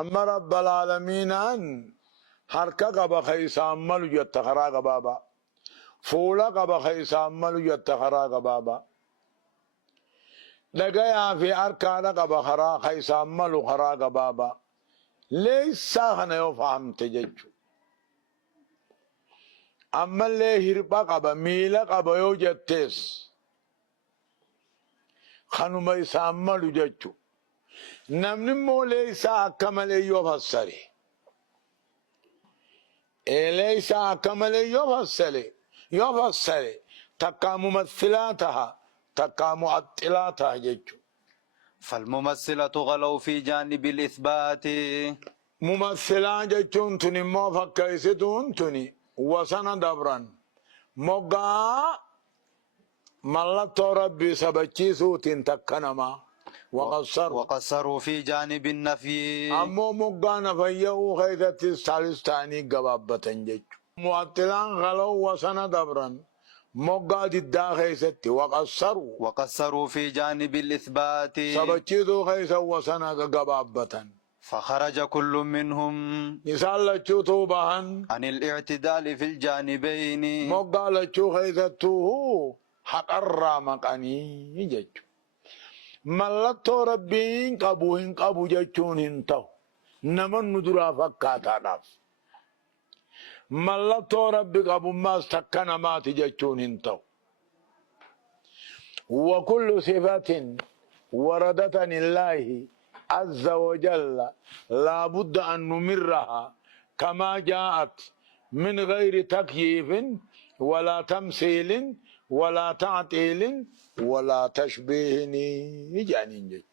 أما رب العالمين أن حركة قبا خيسا أمالو يتخرا قبابا فولا قبا خيسا أمالو يتخرا قبابا لقيا في أركان قبا خرا خيسا أمالو خرا قبابا ليس خنا يفهم تججو أما اللي هربا قبا ميلا قبا يوجتس خنو ما يساملو ججو نمن مو ليس أكمل يفسري ليس أكمل يفسري تكا ممثلاتها تكا معطلاتها ججو فالممثلة غلوا في جانب الإثبات ممثلان ججون تني مو فكيستون تني وسنا دبران مقا ملتو ربي سبچيسو تنتكنما وقصروا في جانب النفي أمو مقا نفيه خيثت السالستاني قبابة جج معطلان غلو وسنا دبران مقا ددا خيثت وقصروا في جانب الإثبات سبچيسو خيث وسنا قبابة فخرج كل منهم مثال لچو توبهن عن الاعتدال في الجانبين مقا لچو خيثتوه حق الرامقاني جج ملتو ربين قبوهن قبو جچون هنتو نمن ندرا فكاتا ناف ملتو ربي قبو ما استكنا ما تجچون هنتو وكل صفة وردت عن الله عز وجل لا بد أن نمرها كما جاءت من غير تكييف ولا تمثيل ولا تعطيل ولا تشبيه جانين جج